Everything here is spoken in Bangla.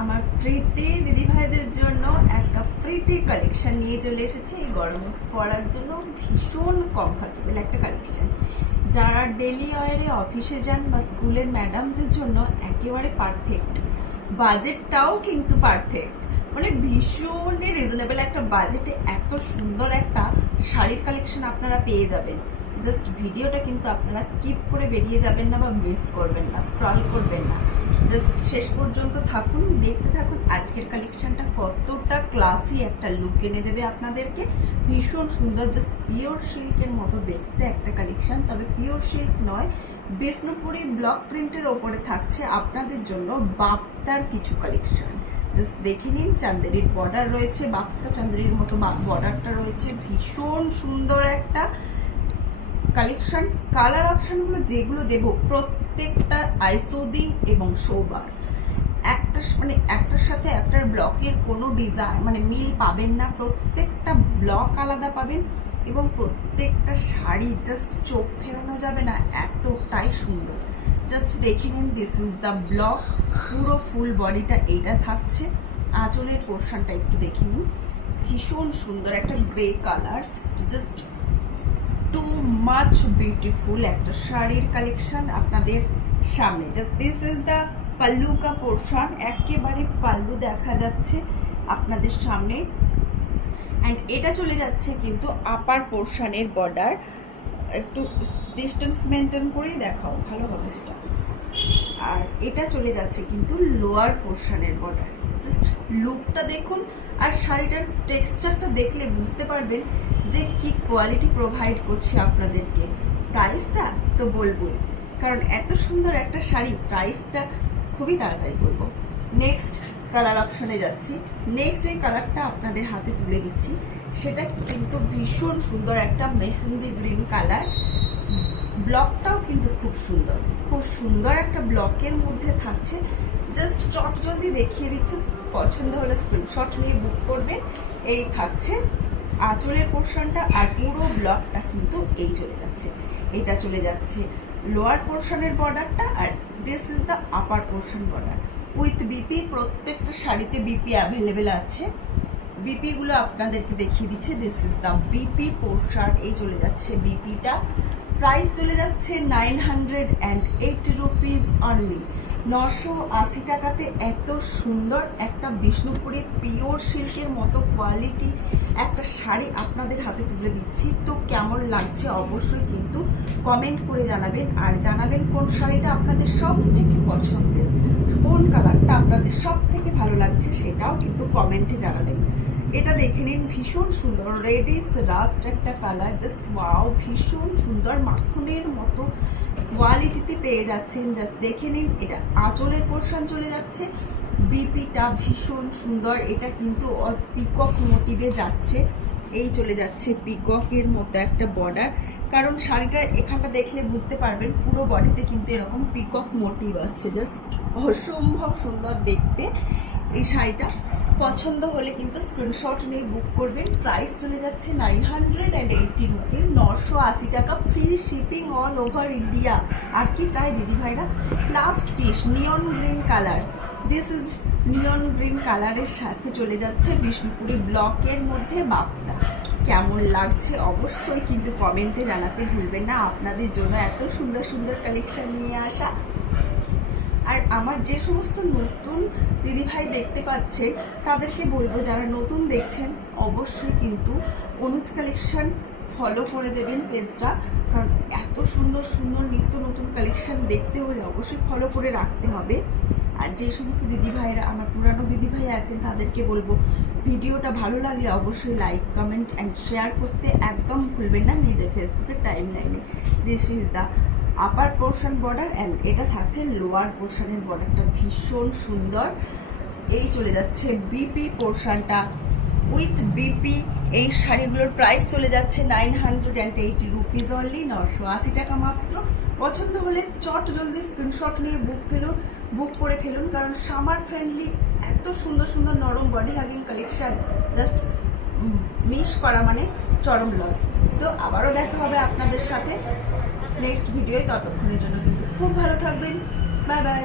আমার প্রিটি দিদিভাইদের জন্য একটা প্রিটি কালেকশন নিয়ে চলে এসেছি এই গরমে পরার জন্য। ভীষণ কমফর্টেবল একটা কালেকশন, যারা ডেলি ওয়ারে অফিসে যান বা স্কুলের ম্যাডামদের জন্য একেবারে পারফেক্ট। বাজেটটাও কিন্তু পারফেক্ট, মানে ভীষণই রিজনেবল একটা বাজেটে এত সুন্দর একটা শাড়ির কালেকশন আপনারা পেয়ে যাবেন। জাস্ট ভিডিওটা কিন্তু আপনারা স্কিপ করে বেরিয়ে যাবেন না বা মিস করবেন না, স্ক্রল করবেন না, জাস্ট শেষ পর্যন্ত থাকুন, দেখতে থাকুন। আজকের কালেকশনটা কতটা ক্লাসি একটা লুক এনে দেবে আপনাদেরকে। ভীষণ সুন্দর, জাস্ট পিওর সিল্কের মতো দেখতে একটা কালেকশন, তবে পিওর সিল্ক নয়, বিষ্ণুপুরি ব্লক প্রিন্টের ওপরে থাকছে আপনাদের জন্য বাপ্তার কিছু কালেকশন। জাস্ট দেখে নিন, চান্দেরির বর্ডার রয়েছে, বাপ্তা চান্দেরির মতো বর্ডারটা রয়েছে। ভীষণ সুন্দর একটা কালেকশন। কালার অপশনগুলো যেগুলো দেবো প্রত্যেকটা আইসোদিং এবং সোবার, একটা মানে একটার সাথে একটার ব্লকের কোনো ডিজাইন মানে মিল পাবেন না, প্রত্যেকটা ব্লক আলাদা পাবেন এবং প্রত্যেকটা শাড়ি জাস্ট চোখ ফেরানো যাবে না, এতটাই সুন্দর। জাস্ট দেখে নিন, দিস ইজ দ্য ব্লক, পুরো ফুল বডিটা এইটা থাকছে। আঁচলের পোর্শনটা একটু দেখে নিন, ভীষণ সুন্দর একটা grey colour, just too much beautiful একটা শাড়ির কালেকশন আপনাদের সামনে। Just this is the pallu কা পোর্শন, একেবারে পাল্লু দেখা যাচ্ছে আপনাদের সামনে। অ্যান্ড এটা চলে যাচ্ছে কিন্তু আপার পোর্শনের বর্ডার, একটু ডিস্টেন্স মেনটেন করেই দেখাও ভালো হবে সেটা। আর এটা চলে যাচ্ছে কিন্তু লোয়ার পোর্শনের বর্ডার। জাস্ট লুকটা দেখুন, আর শাড়িটার টেক্সচারটা দেখলে বুঝতে পারবেন যে কি কোয়ালিটি প্রোভাইড করছে আপনাদেরকে। প্রাইসটা তো বলবো, কারণ এত সুন্দর একটা শাড়ি, প্রাইসটা খুবই তাড়াতাড়ি বলবো। নেক্সট কালার অপশনে যাচ্ছি। নেক্সট যে কালারটা আপনাদের হাতে তুলে দিচ্ছি সেটা কিন্তু ভীষণ সুন্দর একটা মেহেন্দি গ্রিন কালার। ব্লকটাও কিন্তু খুব সুন্দর, খুব সুন্দর একটা ব্লকের মধ্যে থাকছে। জাস্ট চটজলদি দেখিয়ে দিচ্ছে, পছন্দ হলে স্ক্রিনশট নিয়ে বুক করবেন। এই থাকছে আঁচলের পোর্শনটা, আর পুরো ব্লকটা কিন্তু এই চলে যাচ্ছে। এটা চলে যাচ্ছে লোয়ার পোর্শনের বর্ডারটা, আর this is the upper portion border with BP. প্রত্যেকটা শাড়িতে বিপি অ্যাভেলেবেল আছে। বিপি গুলো আপনাদেরকে দেখিয়ে দিচ্ছে, this is the BP portion, এই চলে যাচ্ছে বিপিটা। প্রাইস চলে যাচ্ছে 980 রুপিস অনলি, 980 টাকাতে এত সুন্দর একটা বিষ্ণুপুরি পিওর সিল্কের মতো কোয়ালিটি একটা শাড়ি আপনাদের হাতে তুলে দিচ্ছি। তো কেমন লাগছে অবশ্যই কিন্তু কমেন্ট করে জানাবেন, আর জানাবেন কোন শাড়িটা আপনাদের সব থেকে পছন্দের, কোন কালারটা আপনাদের সব থেকে ভালো লাগছে সেটাও কিন্তু কমেন্টে জানাবেন। এটা দেখে নিন, ভীষণ সুন্দর রেডিশ রাস্ট একটা কালার, জাস্ট ওয়াও, ভীষণ সুন্দর মাখনের মতো কোয়ালিটিতে পেয়ে যাচ্ছেন। জাস্ট দেখে নিন, এটা আঁচলের পোর্শন চলে যাচ্ছে। বিপিটা ভীষণ সুন্দর, এটা কিন্তু পিকক মোটিভে যাচ্ছে, এই চলে যাচ্ছে পিককের মতো একটা বর্ডার। কারণ শাড়িটা এখানটা দেখলে বুঝতে পারবেন পুরো বডিতে কিন্তু এরকম পিকক মোটিভ আছে, জাস্ট অসম্ভব সুন্দর দেখতে এই শাড়িটা। পছন্দ হলে কিন্তু স্ক্রিনশট নিয়ে বুক করবেন। প্রাইস চলে যাচ্ছে 980 রুপিস, 980 টাকা, free shipping all over India. আর কি চাই দিদি ভাইরা। Last piece neon green colour, this is neon green কালারের সাথে চলে যাচ্ছে বিষ্ণুপুরি ব্লকের মধ্যে বাপ্তা। কেমন লাগছে অবশ্যই কিন্তু কমেন্টে জানাতে ভুলবেন না। আপনাদের জন্য এত সুন্দর সুন্দর কালেকশন নিয়ে আসা। আর আমার যে সমস্ত নতুন দিদিভাই দেখতে পাচ্ছে তাদেরকে বলবো, যারা নতুন দেখছেন অবশ্যই কিন্তু অনুজ কালেকশন ফলো করে দেবেন পেজটা, কারণ এত সুন্দর সুন্দর নিত্য নতুন কালেকশন দেখতে হলে অবশ্যই ফলো করে রাখতে হবে। আর যে সমস্ত দিদিভাইরা আমার পুরানো দিদিভাই আছেন তাদেরকে বলবো, ভিডিওটা ভালো লাগলে অবশ্যই লাইক কমেন্ট অ্যান্ড শেয়ার করতে একদম ভুলবেন না নিজের ফেসবুকের টাইম লাইনে। This is the upper portion border and এটা থাকছে লোয়ার পোর্শনের বর্ডারটা, ভীষণ সুন্দর। এই চলে যাচ্ছে বিপি পোর্শনটা উইথ বিপি। এই শাড়িগুলোর প্রাইস চলে যাচ্ছে 980 রুপিস অনলি, 980 টাকা মাত্র। পছন্দ হলে চট জলদি স্ক্রিনশট নিয়ে বুক করে ফেলুন, কারণ সামার ফ্রেন্ডলি এত সুন্দর সুন্দর নরম body hugging collection, just miss করা মানে চরম লস। তো আবারও দেখা হবে আপনাদের সাথে নেক্সট ভিডিওয়, ততক্ষণের জন্য কিন্তু খুব ভালো থাকবেন। Bye bye.